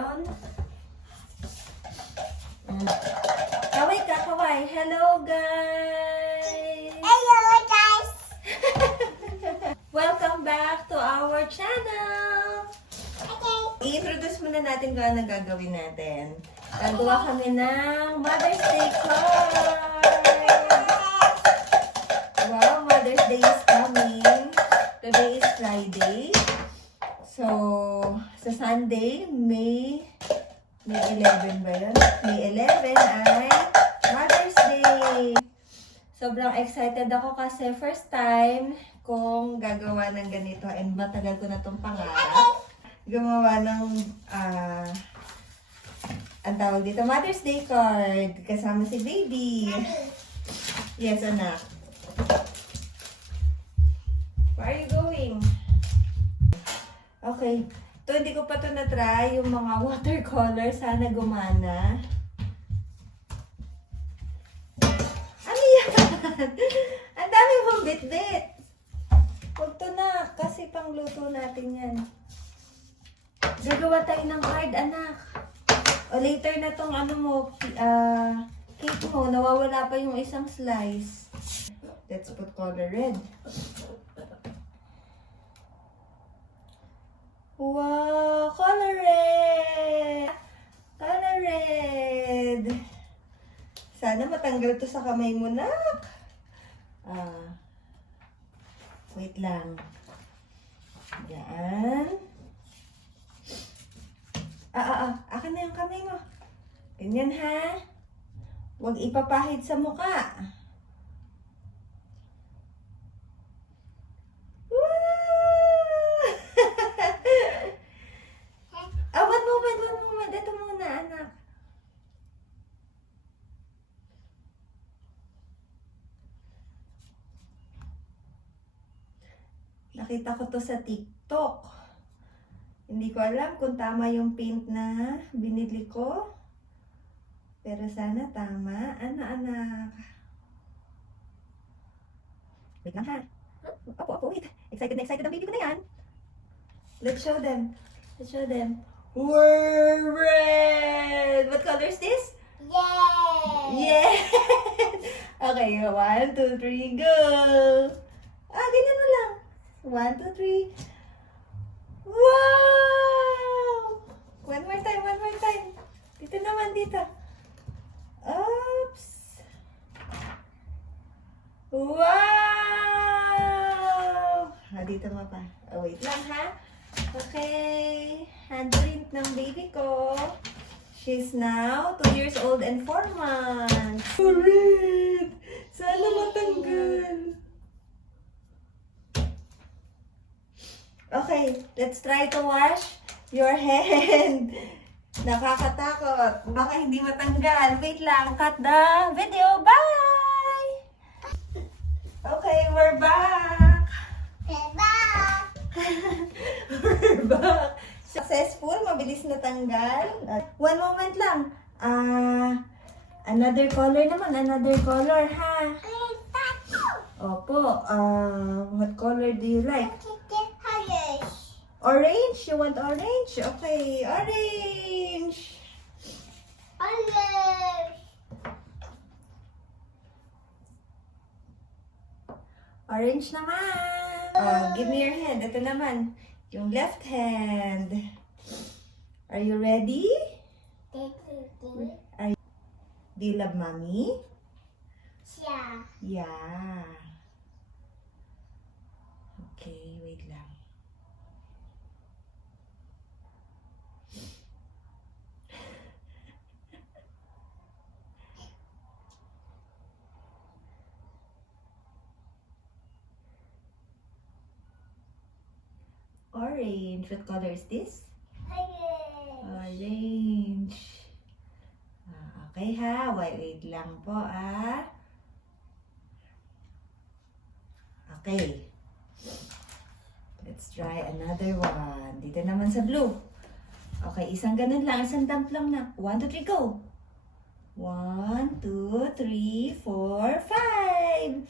down. Kaway ka, kaway. Hello, guys! Hello, guys! Welcome back to our channel! Okay. I-introduce muna natin kung ano gagawin natin. Gagawa kami ng Mother's Day card! Wow, Mother's Day is coming. Today is Friday. So, sa Sunday, May 11 ba yun? May 11 ay Mother's Day. Sobrang excited ako kasi first time kong gagawa ng ganito and matagal ko na itong pangarap. Gumawa ng, ang tawag dito, Mother's Day card. Kasama si baby. Yes, anak. Where are you going? Okay. Ito, hindi ko pa ito na-try. Yung mga watercolor. Sana gumana. Ano yan? Ang dami mong bit-bit. Huwag to na. Kasi pangluto natin yan. Gagawa tayo ng card, anak. O later na tong ano mo, cake mo. Nawawala pa yung isang slice. Let's put color red. Wow! Color red! Color red! Sana matanggal to sa kamay mo, nak. Wait lang. Yan. Akin na yung kamay mo. Ganyan, ha? Huwag ipapahid sa muka. One moment. Ito muna, anak. Nakita ko to sa TikTok. Hindi ko alam kung tama yung paint na binili ko. Pero sana tama. Ano, anak? Wait lang, ha? Wait. Excited ang baby ko na yan. Let's show them. We're red! What color is this? Yay! Yeah! Okay, 1, 2, 3, go! Ganyan mo lang. 1, 2, 3. Wow! One more time. Dito naman, dito. Oops! Wow! Dito mo pa. Wait lang, ha? Okay. Handprint ng baby ko. She's now 2 years old and 4 months. Red! Sana matanggal. Okay, let's try to wash your hand. Nakakatakot. Baka hindi matanggal. Wait lang. Cut the video. Bye! Okay, we're back. We're back. Successful. Mabilis natanggal. One moment lang. Another color naman. Another color, ha? Opo. What color do you like? Orange? You want orange? Okay, orange. Orange naman. Give me your hand. Ito naman. Yung left hand. Are you ready? Do you love mommy? Yeah. Okay, wait lang. Orange. What color is this? Orange. Okay, ha? Wait lang po, Okay. Let's try another one. Dito naman sa blue. Okay, isang ganun lang. Isang dump lang na. 1, 2, 3, go! 1, 2, 3, 4, 5!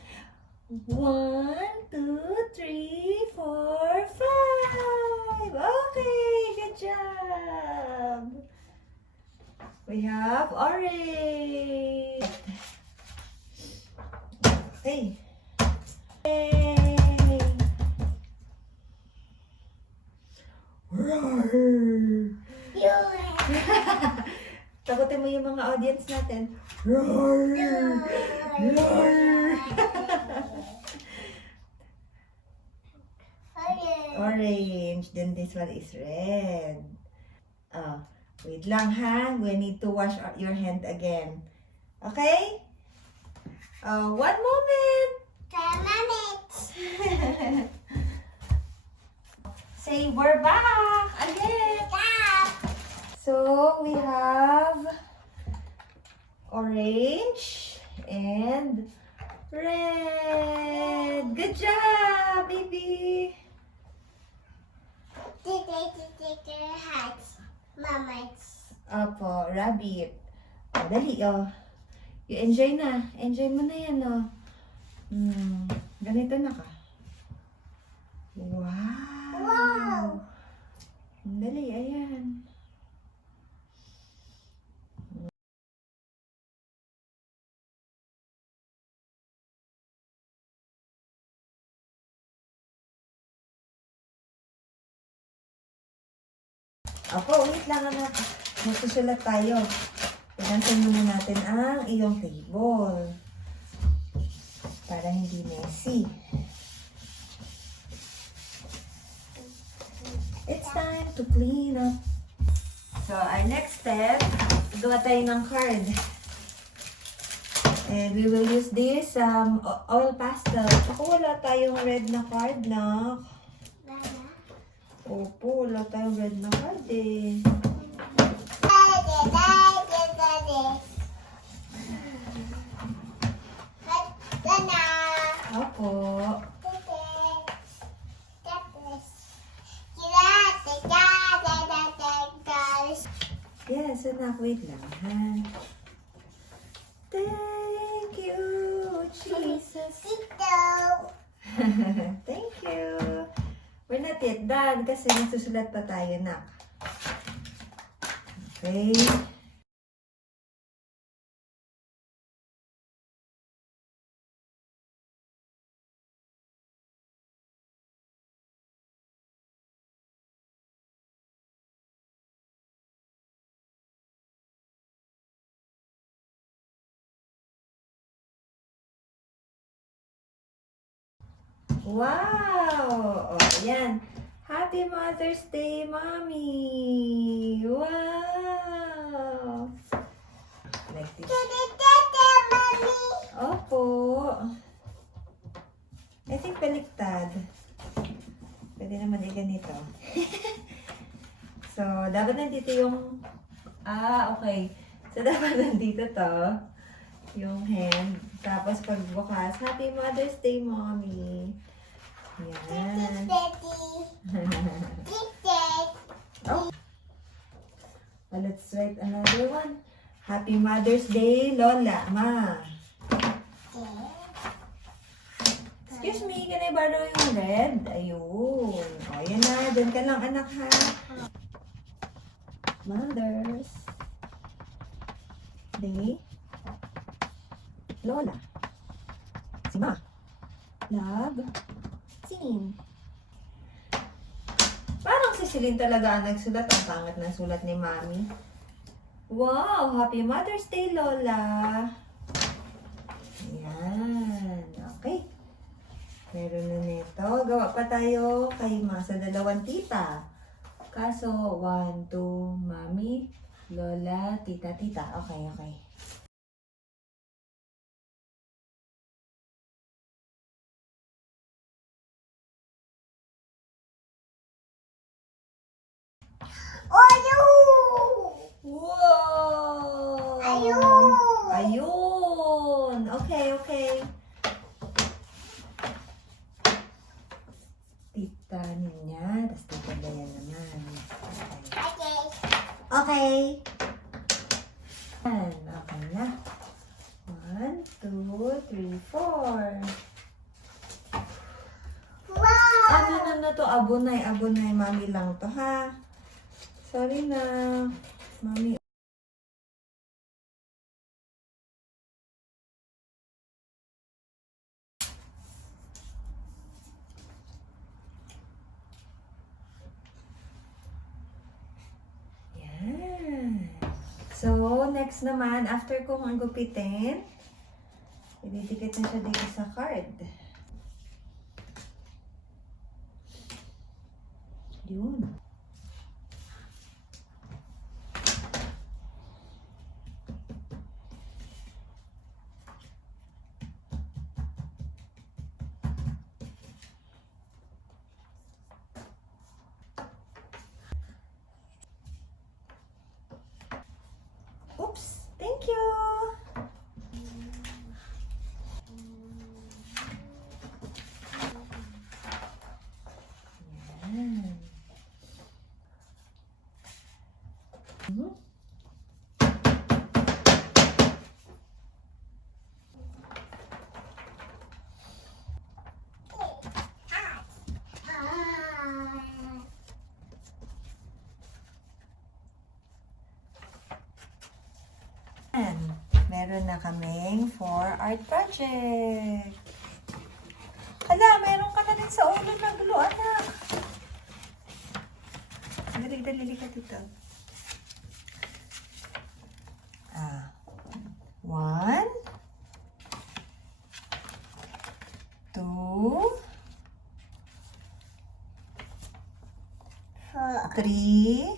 1, 2, 3, 4, 5! Okay, good job! We have orange. Okay. Yay! Roar! Takutin mo yung mga audience natin. Roar! Roar! Orange. Then this one is red. Wait lang ha. We need to wash your hand again. Okay? One moment. Say we're back again. So we have orange and red. Good job, baby. Opo, rabbit. Dali, You enjoy na. Enjoy mo na yan, ganito na ka. Wow! Dali, ayan. Opo, ulit lang anak. Magsusulat tayo. Pinansin muna natin ang iyong table. Para hindi messy. It's time to clean up. So, our next step, gawa tayo ng card. And we will use this oil pastel. Ako wala tayong red na card na. Opo, wala tayong red na card eh. Opo. Yes, anak, wait lang ha. Thank you, Jesus. Thank you. We're not yet done kasi nagsusulat pa tayo, nak. Okay. Wow! Oh, yan. Happy Mother's Day, Mommy! Wow! Like this. Opo. I think baliktad. Pwede naman i-ganito. So, dapat nandito yung... okay. So, dapat nandito to. Yung hand. Tapos pagbukas, Happy Mother's Day, Mommy. Yan. Oh. Let's write another one. Happy Mother's Day, Lola, Ma. Excuse me, can I borrow yung red? Ayun. O, yan na. Doon ka lang, anak, ha? Mother's Day, Lola. Si Ma. Love. Sin. Parang si Celine talaga ang nagsulat. Ang pangit na sulat ni Mami. Wow! Happy Mother's Day, Lola. Ayan. Okay. Meron na nito. Gawa pa tayo kay Ma sa dalawang tita. Kaso, 1, 2, Mami, Lola, tita, tita. Okay, okay. Wow! Ayun! Okay, okay. Tita niya, tapos tita Dayan naman. Okay. Okay. Yan, okay na. 1, 2, 3, 4. Ano na to? Abunay, Mami lang to, ha? Sorry na. Mami, So, next naman, after kong gupitin, ididikit na siya dito sa card. Yun. Oops! Thank you! Yan. Mhm. Yan. Meron na kaming for art project. Hala, meron ka na rin sa ulo na gulo, anak. Dali ka dito. One, two, three,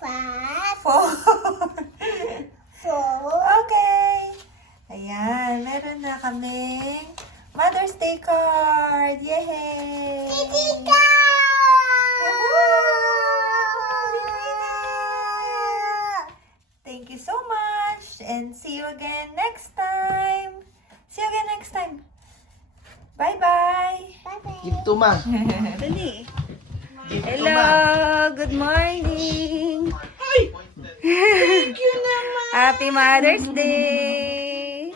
5, four. 4, Okay. Ayan, meron na kaming Mother's Day card. Yay! Tita! Thank you so much and see you again next time. See you again next time. Bye-bye. Bye-bye. Give to ma. Dali. Give to Hello, ma. good morning. Thank you naman. Happy Mother's Day.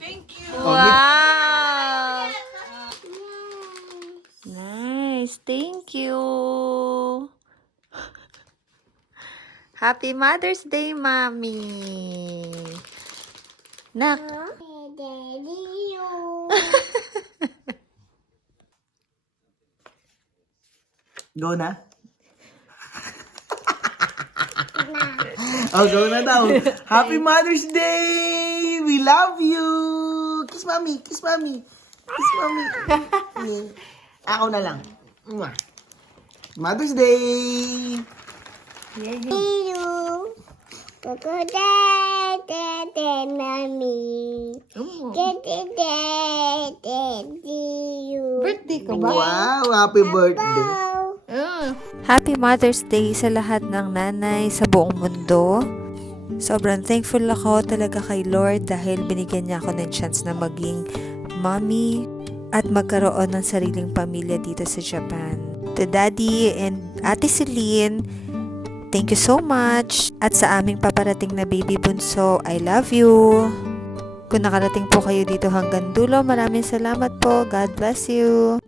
Thank you. Wow. Nice. Thank you. Happy Mother's Day, Mommy. Nak. Daddy, you. Go na? Oh, go na daw. Happy Mother's Day! We love you! Kiss mommy, kiss mommy. Kiss mommy. Ako na lang. Mwah. Mother's Day! Yay. You. Go, mommy. You. Birthday ko ba? Wow, happy birthday. Happy Mother's Day sa lahat ng nanay sa buong mundo. Sobrang thankful ako talaga kay Lord dahil binigyan niya ako ng chance na maging mommy at magkaroon ng sariling pamilya dito sa Japan. To Daddy and Ate Celine, thank you so much. At sa aming paparating na baby bunso, I love you. Kung nakarating po kayo dito hanggang dulo, maraming salamat po. God bless you.